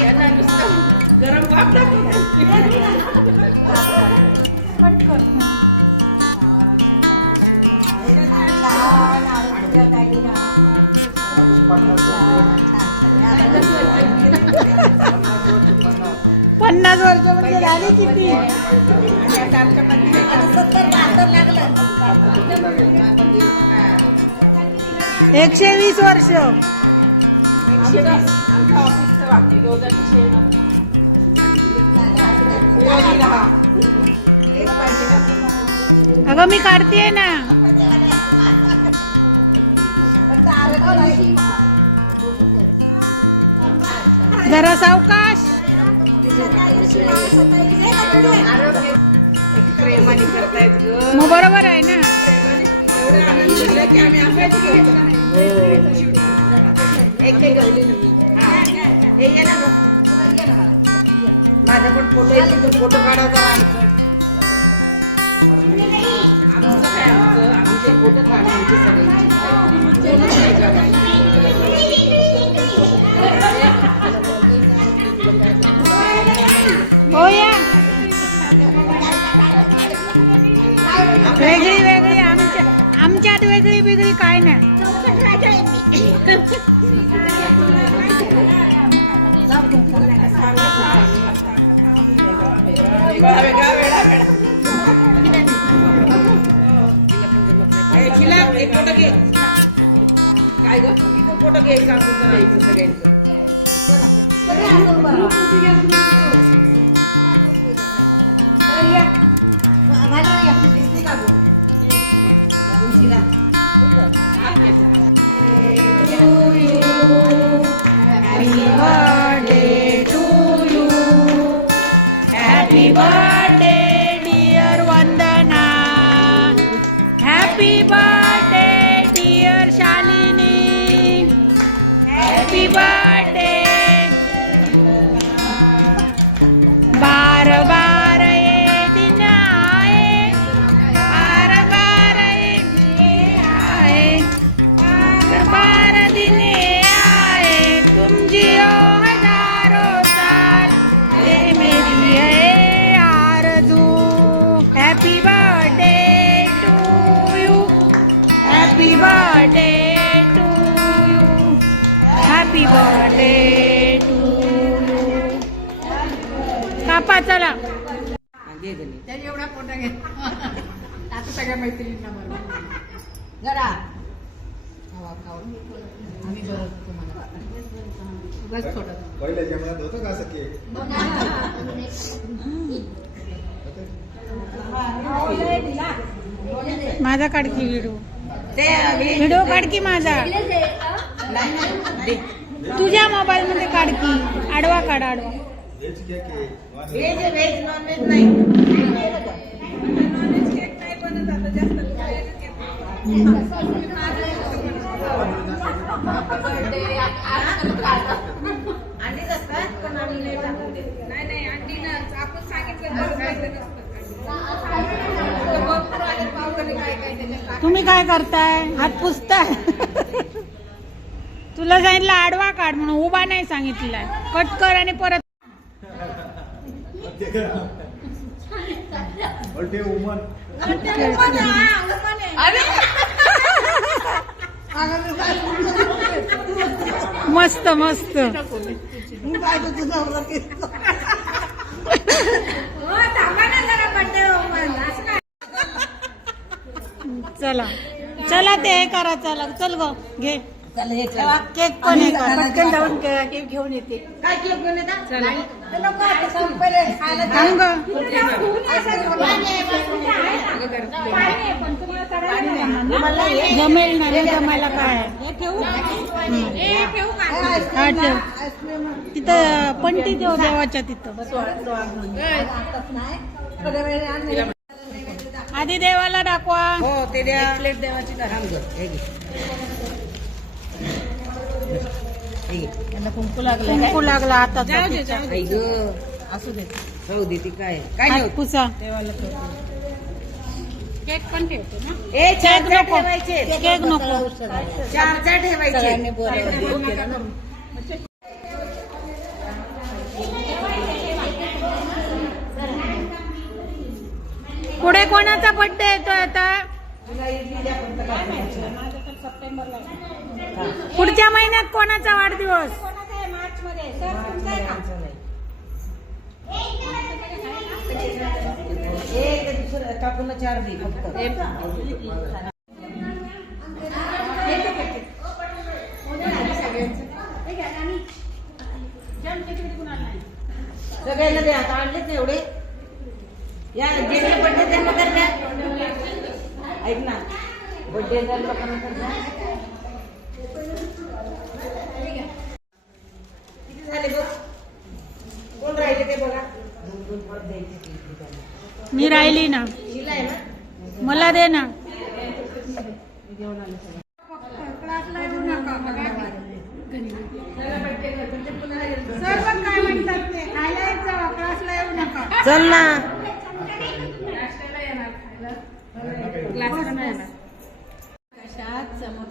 यांना नुसतं गरम वाफ पन्नास वर्ष म्हणजे झाली किती? एकशे वीस वर्ष. एकशे वीस वर्ष आमच्या ऑफिसचं वाटते रोजाची शेण निरोगी राहा. तेच पाहिजे ना. अगं मी काढतेय ना. जरा सावकाश. आरोग्य प्रेमाने करतायत ग मग बरोबर आहे ना. एवढं आनंद झाला की आम्ही आंब्याची घेतो माझा पण फोटो तिथं फोटो काढा जरा आमचं. आमचं काय आमचं? आमचे फोटो काढा आमचे सगळ्यांचे. कोणच नाही जगात. हो या. वेगळी वेगळी आमच्या आमच्यात वेगळी वेगळी काय नाही. काय ग इथं फोटो घे काकूचं राहायचं सगळ्यांचं दिसते का गं? शिला. हा, घेते. Happy birthday happy birthday to you कापा चला. एवढा घे. आता सगळ्या मैत्रिणींना बरोबर जरा. आम्ही बरोबर तुम्हाला उगाच थोडं पहिल्या जेवणात होतं का असं केक? माझा काढकी व्हिडिओ. ते व्हिडिओ काढकी माझा. नाही, नाही, दे. तुझ्या मोबाईल मध्ये काढकी आडवा काढ आडवा. व्हेज व्हेज नॉन व्हेज नाही. अंडीच असतात पण आम्ही नाही टाकून देत. तुम्ही काय करताय? हात पुसताय. तुला सांगितलं आडवा काढ म्हणून उभा नाही सांगितलाय. कट कर आणि परत मस्त मस्त. चला. चला ते हे करा चला. चल ग घे. केक पण करा. पटकन जाऊन केक घेऊन येते. काय केक घेऊन येतात? नाही. थांब ग. जमेल ना रे जमायला काय हा ठेव तिथं पंटी देव देवाच्या तिथं. आधी देवाला दाखवा. हो ते द्या. प्लेट देवाची कुंकू लागला असू दे. दे ती काय. काय पुसा. केक पण ठेवतो ना? ए चार नको. केक नको. चार चार ठेवायचे. पुढे कोणाचा बड्डे येतोय आता? सप्टेंबरला पुढच्या महिन्यात कोणाचा वाढदिवस? एक ते दुसरं टाकून चार दे फक्त. सगळ्यांना द्या आता आणलेच नाही एवढे. या ज्याचे बड्डे त्यांना ऐक ना. बड्डे लोकांना तर मी राहिली ना. ना मला दे ना. सर्व काय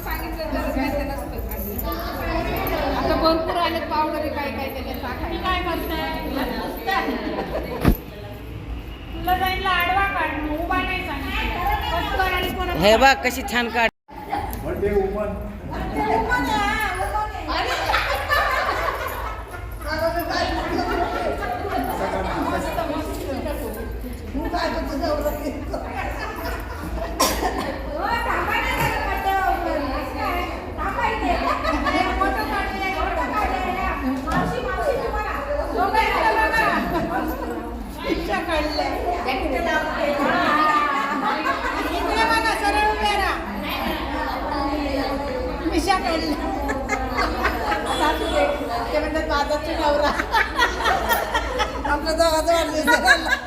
ते लाल आता भरपूर आले पावडर काय काय काय करताय? तुला जाईल आडवा काढ उभा नाही हे बघ कशी छान काढ. इकडे बघा सरळ उभे राहा. मिशा काढल्या ते म्हणतात माझा नवरा. आपल्या दोघांचा वाढदिवस